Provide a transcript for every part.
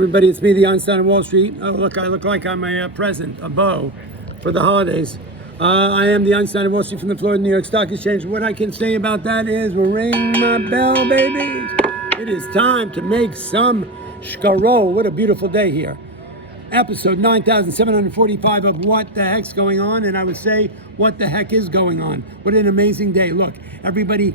Everybody, it's me, the Einstein of Wall Street. Oh, look, I look like I'm a present, a bow for the holidays. I am the Einstein of Wall Street from the Florida New York Stock Exchange. What I can say about that is, ring my bell, baby. It is time to make some shkaro. What a beautiful day here. Episode 9,745 of What the Heck's Going On, and I would say, what the heck is going on? What an amazing day. Look, everybody,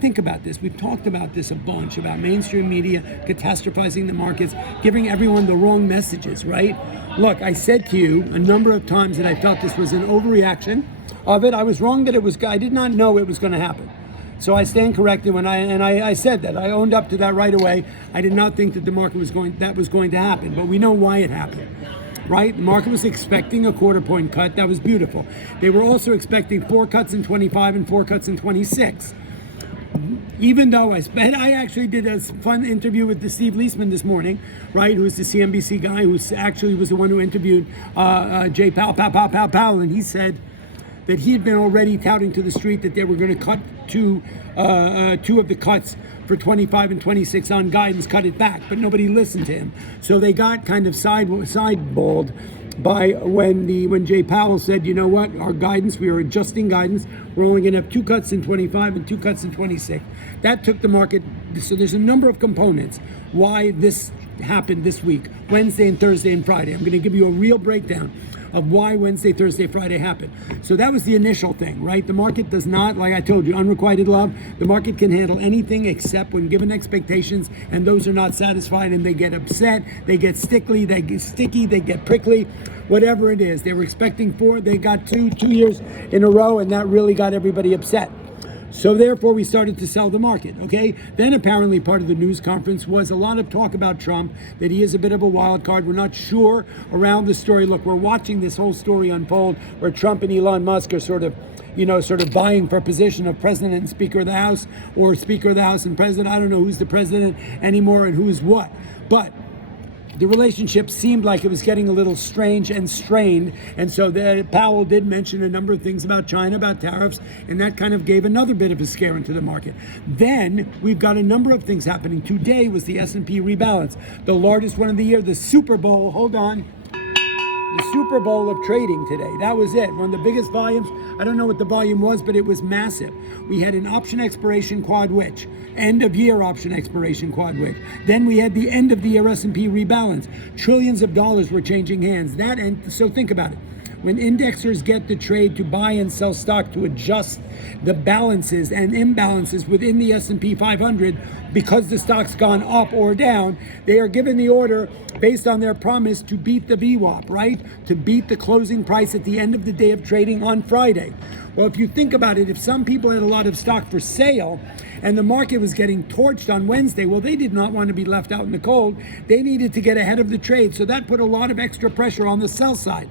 think about this. We've talked about this a bunch, about mainstream media catastrophizing the markets, giving everyone the wrong messages, right? Look, I said to you a number of times that I thought this was an overreaction of it. I was wrong that I did not know it was going to happen. So I stand corrected when I said that. I owned up to that right away. I did not think that the market was going to happen, but we know why it happened. Right? The market was expecting a quarter point cut. That was beautiful. They were also expecting 4 cuts in 25 and 4 cuts in 26. Even though I actually did a fun interview with Steve Leisman this morning, right? Who's the CNBC guy who actually was the one who interviewed Jay Powell, and he said that he had been already touting to the street that they were going to cut two of the cuts for 25 and 26 on guidance, cut it back, but nobody listened to him. So they got kind of sideballed by when Jay Powell said, you know what, our guidance, we are adjusting guidance. We're only going to have 2 cuts in 25 and 2 cuts in 26. That took the market. So there's a number of components why this happened this week, Wednesday and Thursday and Friday. I'm going to give you a real breakdown of why Wednesday, Thursday, Friday happened. So that was the initial thing, right? The market does not, like I told you, unrequited love. The market can handle anything except when given expectations, and those are not satisfied, and they get upset, they get sticky, they get prickly, whatever it is. They were expecting 4, they got 2 years in a row, and that really got everybody upset. So therefore, we started to sell the market, okay? Then apparently part of the news conference was a lot of talk about Trump, that he is a bit of a wild card. We're not sure around the story. Look, we're watching this whole story unfold where Trump and Elon Musk are sort of vying for position of president and speaker of the House, or speaker of the House and president. I don't know who's the president anymore and who's what. But the relationship seemed like it was getting a little strange and strained. And so Powell did mention a number of things about China, about tariffs, and that kind of gave another bit of a scare into the market. Then we've got a number of things happening. Today was the S&P rebalance, the largest one of the year, the Super Bowl. Hold on. The Super Bowl of trading today. That was it. One of the biggest volumes. I don't know what the volume was, but it was massive. We had an option expiration quad witch, end of year option expiration quad witch. Then we had the end of the year S&P rebalance. Trillions of dollars were changing hands. So think about it. When indexers get the trade to buy and sell stock to adjust the balances and imbalances within the S&P 500, because the stock's gone up or down, they are given the order based on their promise to beat the VWAP, right? To beat the closing price at the end of the day of trading on Friday. Well, if you think about it, if some people had a lot of stock for sale and the market was getting torched on Wednesday, well, they did not want to be left out in the cold. They needed to get ahead of the trade. So that put a lot of extra pressure on the sell side.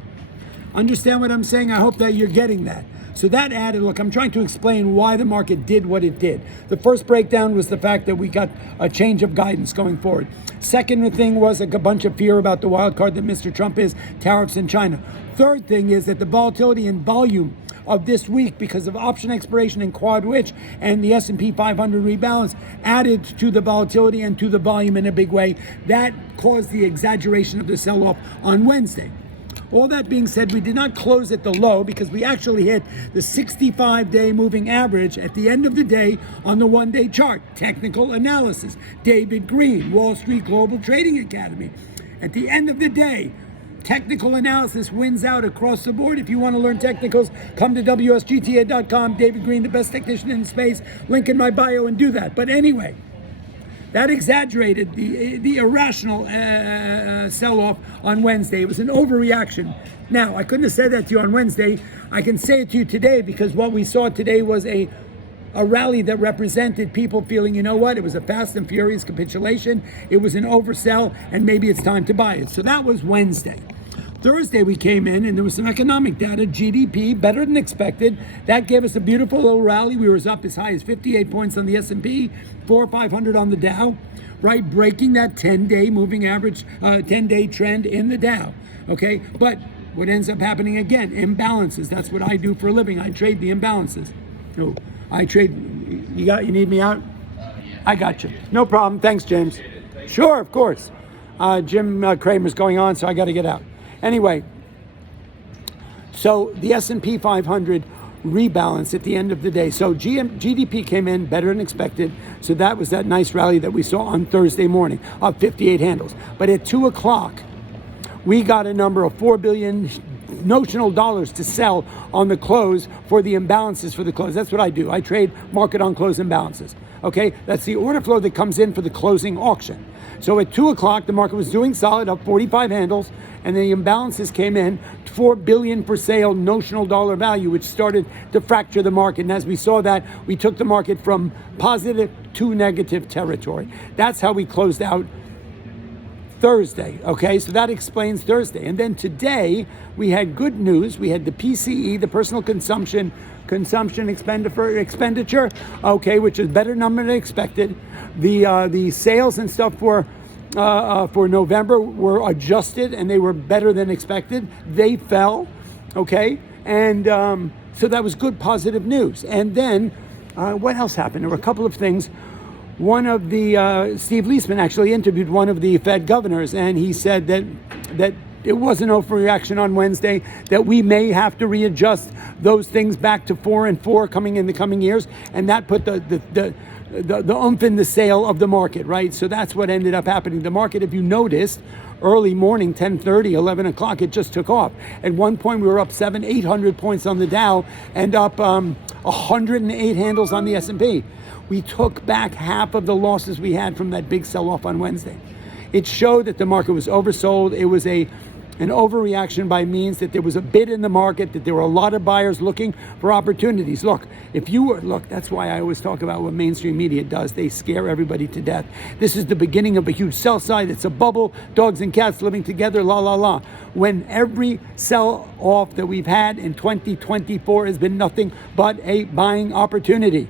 Understand what I'm saying? I hope that you're getting that. So that added, look, I'm trying to explain why the market did what it did. The first breakdown was the fact that we got a change of guidance going forward. Second thing was a bunch of fear about the wild card that Mr. Trump is, tariffs in China. Third thing is that the volatility and volume of this week, because of option expiration and quad witch and the S&P 500 rebalance, added to the volatility and to the volume in a big way. That caused the exaggeration of the sell-off on Wednesday. All that being said, we did not close at the low because we actually hit the 65-day moving average at the end of the day on the one-day chart. Technical analysis. David Green, Wall Street Global Trading Academy. At the end of the day, technical analysis wins out across the board. If you want to learn technicals, come to WSGTA.com. David Green, the best technician in space. Link in my bio and do that. But anyway, that exaggerated the irrational sell-off on Wednesday. It was an overreaction. Now, I couldn't have said that to you on Wednesday. I can say it to you today because what we saw today was a rally that represented people feeling, you know what, it was a fast and furious capitulation. It was an oversell, and maybe it's time to buy it. So that was Wednesday. Thursday we came in and there was some economic data, GDP, better than expected. That gave us a beautiful little rally. We were up as high as 58 points on the S&P, 500 on the Dow, right? Breaking that 10-day moving average, 10-day trend in the Dow, okay? But what ends up happening again, imbalances. That's what I do for a living. I trade the imbalances. So I trade, you need me out? I got you. No problem. Thanks, James. Sure, of course. Jim Cramer's going on, so I got to get out. Anyway, so the S&P 500 rebalanced at the end of the day. So GDP came in better than expected. So that was that nice rally that we saw on Thursday morning, up 58 handles. But at 2 o'clock, we got a number of $4 billion notional dollars to sell on the close for the imbalances for the close. That's what I do. I trade market on close imbalances. Okay, that's the order flow that comes in for the closing auction. So at 2 o'clock, the market was doing solid, up 45 handles, and the imbalances came in, $4 billion for sale notional dollar value, which started to fracture the market. And as we saw that, we took the market from positive to negative territory. That's how we closed out Thursday, okay? So that explains Thursday. And then today, we had good news. We had the PCE, the personal consumption expenditure, okay, which is better number than expected. The sales and stuff for November were adjusted, and they were better than expected. They fell, okay? And so that was good, positive news. And then what else happened? There were a couple of things. One of the, Steve Leisman actually interviewed one of the Fed governors, and he said that it was an overreaction on Wednesday, that we may have to readjust those things back to 4 and 4 coming in the coming years, and that put the oomph in the sale of the market, right? So that's what ended up happening. The market, if you noticed, early morning, 10:30, 11 o'clock, it just took off. At one point, we were up 800 points on the Dow and up 108 handles on the S&P. We took back half of the losses we had from that big sell-off on Wednesday. It showed that the market was oversold. It was an overreaction by means that there was a bid in the market, that there were a lot of buyers looking for opportunities. Look, that's why I always talk about what mainstream media does. They scare everybody to death. This is the beginning of a huge sell side. It's a bubble, dogs and cats living together, la, la, la. When every sell-off that we've had in 2024 has been nothing but a buying opportunity.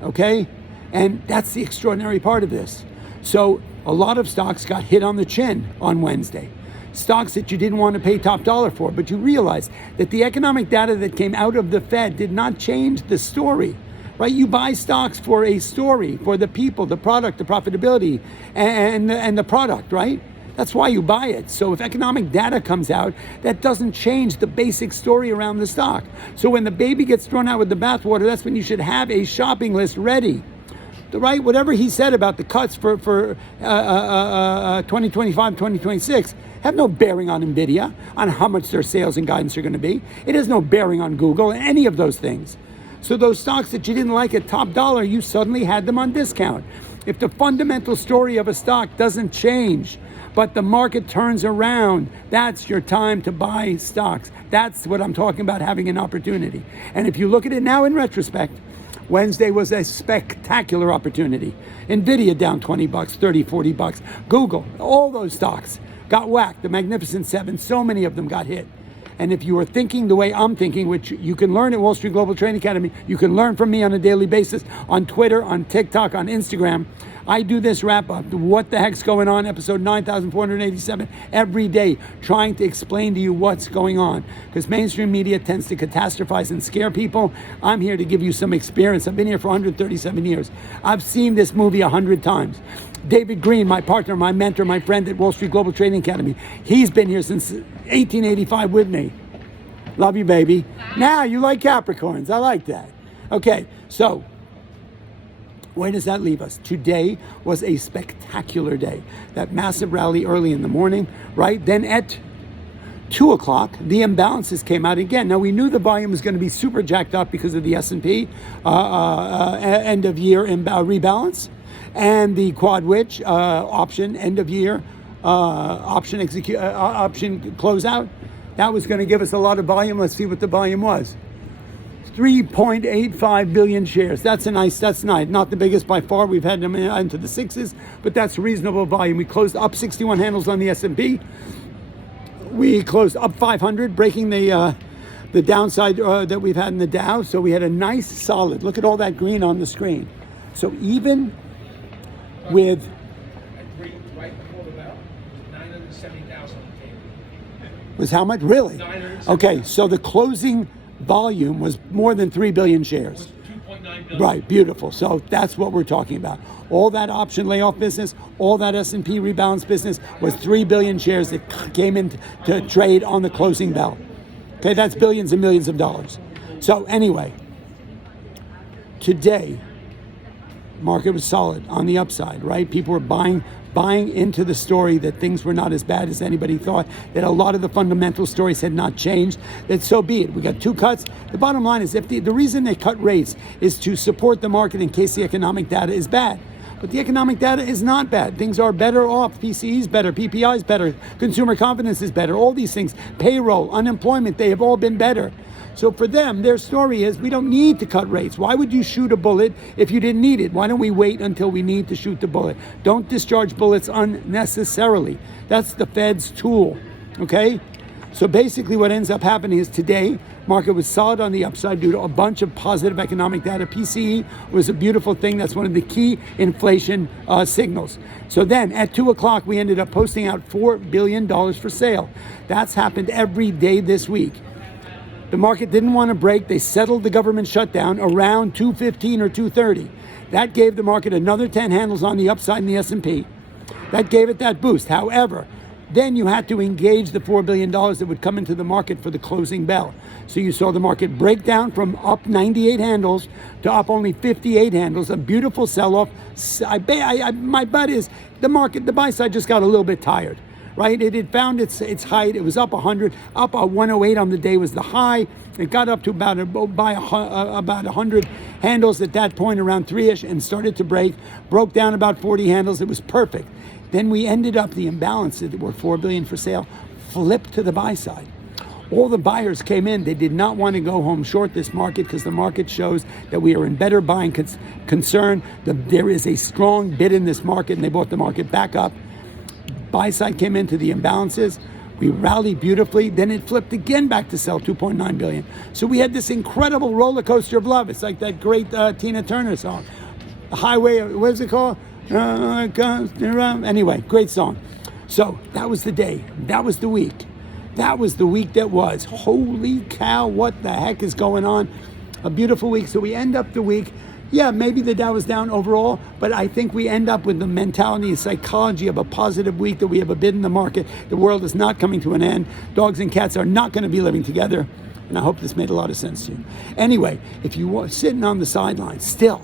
Okay? And that's the extraordinary part of this. So a lot of stocks got hit on the chin on Wednesday. Stocks that you didn't want to pay top dollar for, but you realize that the economic data that came out of the Fed did not change the story, right? You buy stocks for a story, for the people, the product, the profitability, and the product, right? That's why you buy it. So if economic data comes out, that doesn't change the basic story around the stock. So when the baby gets thrown out with the bathwater, that's when you should have a shopping list ready. Right? Whatever he said about the cuts for 2025, 2026 have no bearing on NVIDIA, on how much their sales and guidance are going to be. It has no bearing on Google, any of those things. So those stocks that you didn't like at top dollar, you suddenly had them on discount. If the fundamental story of a stock doesn't change, but the market turns around, that's your time to buy stocks. That's what I'm talking about, having an opportunity. And if you look at it now in retrospect, Wednesday was a spectacular opportunity. NVIDIA down $20, 30, $40. Google, all those stocks got whacked. The Magnificent Seven, so many of them got hit. And if you are thinking the way I'm thinking, which you can learn at Wall Street Global Trading Academy, you can learn from me on a daily basis on Twitter, on TikTok, on Instagram. I do this wrap up, what the heck's going on, episode 9,487, every day, trying to explain to you what's going on. Because mainstream media tends to catastrophize and scare people. I'm here to give you some experience. I've been here for 137 years. I've seen this movie 100 times. David Green, my partner, my mentor, my friend at Wall Street Global Trading Academy, he's been here since 1885 with me. Love you, baby. Now you like Capricorns. I like that. Okay, so where does that leave us? Today was a spectacular day. That massive rally early in the morning, right? Then at 2 o'clock, the imbalances came out again. Now, we knew the volume was going to be super jacked up because of the S&P end of year rebalance and the quad witch option end of year option closeout. That was going to give us a lot of volume. Let's see what the volume was. 3.85 billion shares. That's nice. Not the biggest by far. We've had them into the sixes, but that's reasonable volume. We closed up 61 handles on the S&P. We closed up 500, breaking the downside that we've had in the Dow. So we had a nice solid. Look at all that green on the screen. So even with right before the bell, 970,000 was how much? Really? Okay, so the closing volume was more than 3 billion shares. 2.9 Right, beautiful. So that's what we're talking about. All that option layoff business, all that S&P rebalance business was 3 billion shares that came into trade on the closing bell. Okay, that's billions and millions of dollars. So anyway, today, market was solid on the upside, right? People were buying into the story that things were not as bad as anybody thought, that a lot of the fundamental stories had not changed, that so be it. We got 2 cuts. The bottom line is if the reason they cut rates is to support the market in case the economic data is bad. But the economic data is not bad. Things are better off. PCE is better. PPI is better. Consumer confidence is better. All these things, payroll, unemployment, they have all been better. So for them, their story is we don't need to cut rates. Why would you shoot a bullet if you didn't need it? Why don't we wait until we need to shoot the bullet? Don't discharge bullets unnecessarily. That's the Fed's tool, okay? So basically what ends up happening is today, market was solid on the upside due to a bunch of positive economic data. PCE was a beautiful thing. That's one of the key inflation signals. So then at 2 o'clock, we ended up posting out $4 billion for sale. That's happened every day this week. The market didn't want to break. They settled the government shutdown around 2:15 or 2:30. That gave the market another 10 handles on the upside in the S&P. That gave it that boost. However, then you had to engage the $4 billion that would come into the market for the closing bell. So you saw the market break down from up 98 handles to up only 58 handles, a beautiful sell-off. My bet is the market, the buy side just got a little bit tired. Right? It had found its height. It was up 100, up 108 on the day was the high. It got up to about 100 handles at that point, around 3-ish, and started to break. Broke down about 40 handles. It was perfect. Then we ended up, the imbalance that were $4 billion for sale, flipped to the buy side. All the buyers came in. They did not want to go home short this market because the market shows that we are in better buying concern. There is a strong bid in this market, and they bought the market back up. Buy side came into the imbalances. We rallied beautifully. Then it flipped again back to sell 2.9 billion. So we had this incredible roller coaster of love. It's like that great Tina Turner song, The Highway. What is it called? Anyway, great song. So that was the day. That was the week. That was the week that was. Holy cow! What the heck is going on? A beautiful week. So we end up the week. Yeah, maybe the Dow was down overall, but I think we end up with the mentality and psychology of a positive week, that we have a bid in the market. The world is not coming to an end. Dogs and cats are not going to be living together. And I hope this made a lot of sense to you. Anyway, if you are sitting on the sidelines still,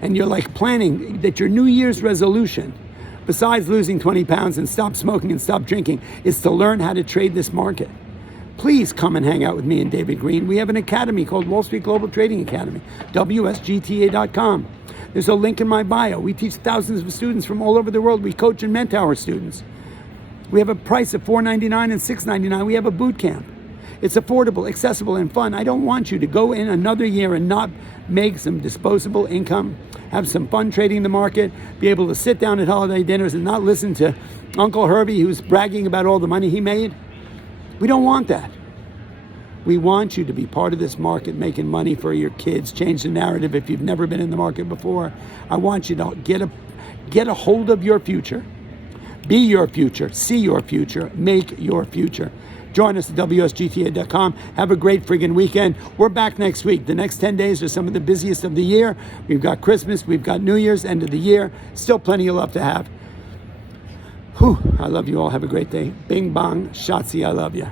and you're like planning that your New Year's resolution, besides losing 20 pounds and stop smoking and stop drinking, is to learn how to trade this market, please come and hang out with me and David Green. We have an academy called Wall Street Global Trading Academy, WSGTA.com. There's a link in my bio. We teach thousands of students from all over the world. We coach and mentor our students. We have a price of $4.99 and $6.99. We have a boot camp. It's affordable, accessible, and fun. I don't want you to go in another year and not make some disposable income, have some fun trading the market, be able to sit down at holiday dinners and not listen to Uncle Herbie who's bragging about all the money he made. We don't want that. We want you to be part of this market, making money for your kids, change the narrative if you've never been in the market before. I want you to get a hold of your future, be your future, see your future, make your future. Join us at WSGTA.com. Have a great friggin' weekend. We're back next week. The next 10 days are some of the busiest of the year. We've got Christmas, we've got New Year's, end of the year. Still plenty of love to have. Whew, I love you all. Have a great day. Bing bong, Shotzi, I love you.